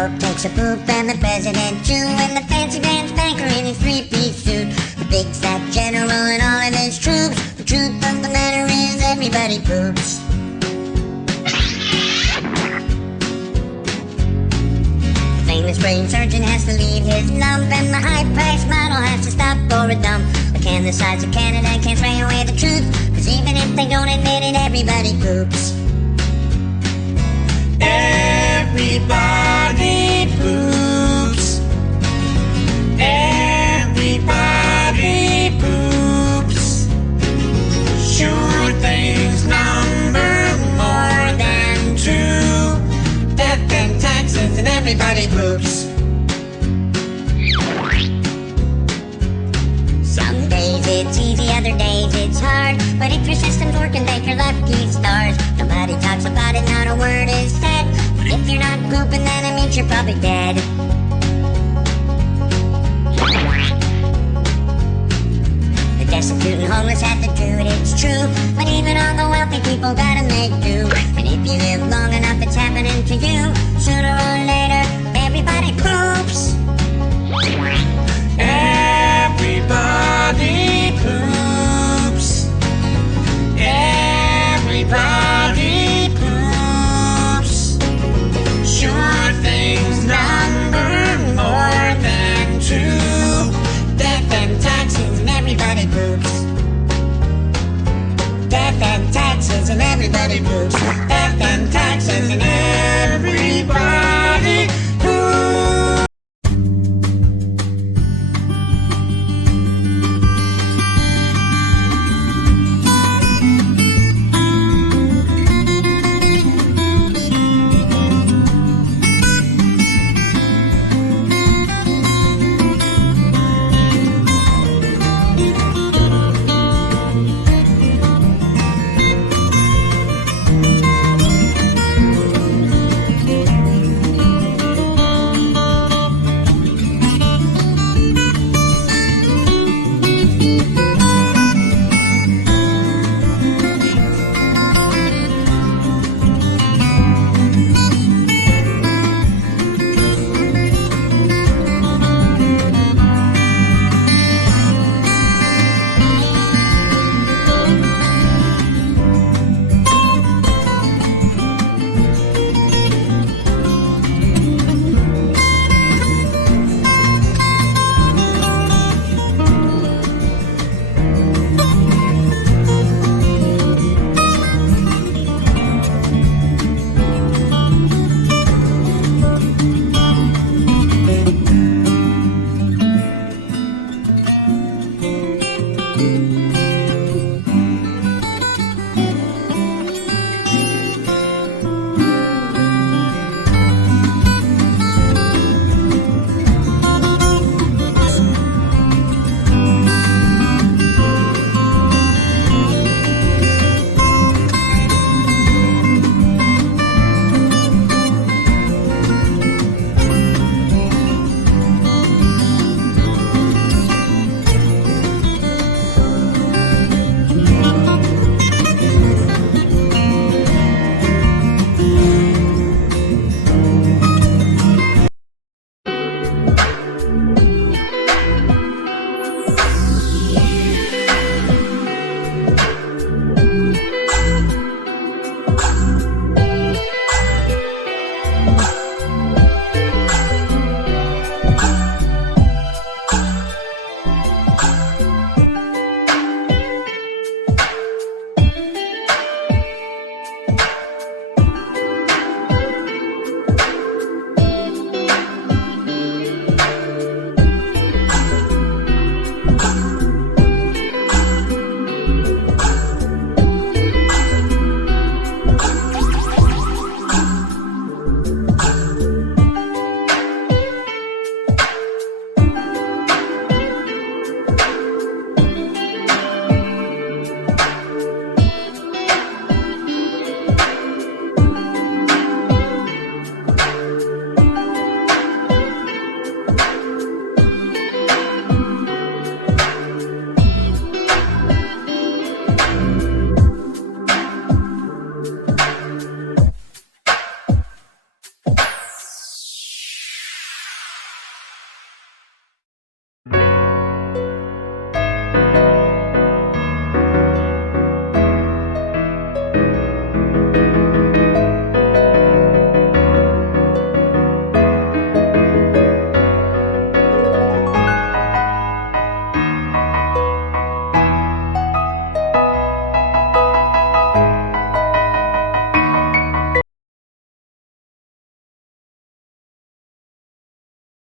Pope takes a poop and the president too, and the fancy pants banker in his three-piece suit, the big fat general and all of his troops. The truth of the matter is everybody poops. The famous brain surgeon has to leave his lump, and the high-priced model has to stop for a dump. But can the sides of Canada can't spray away the truth, 'cause even if they don't admit it, everybody poops. Everybody poops. Everybody poops. Sure things number more than two. Death and taxes and everybody poops. Some days it's easy, other days it's hard, but if your system's working, take your lucky stars. Nobody talks about it, not a word is said. But if you're not pooping, then it means you're probably dead. The destitute and homeless have to do it, it's true, but even all the wealthy people gotta make do. And if you live long enough, it's happening to you. Sooner or later, everybody poops. Everybody poops. Everybody poops. Sure things number more than two. Death and taxes and everybody poops. Death and taxes and everybody poops. Death and taxes and everybody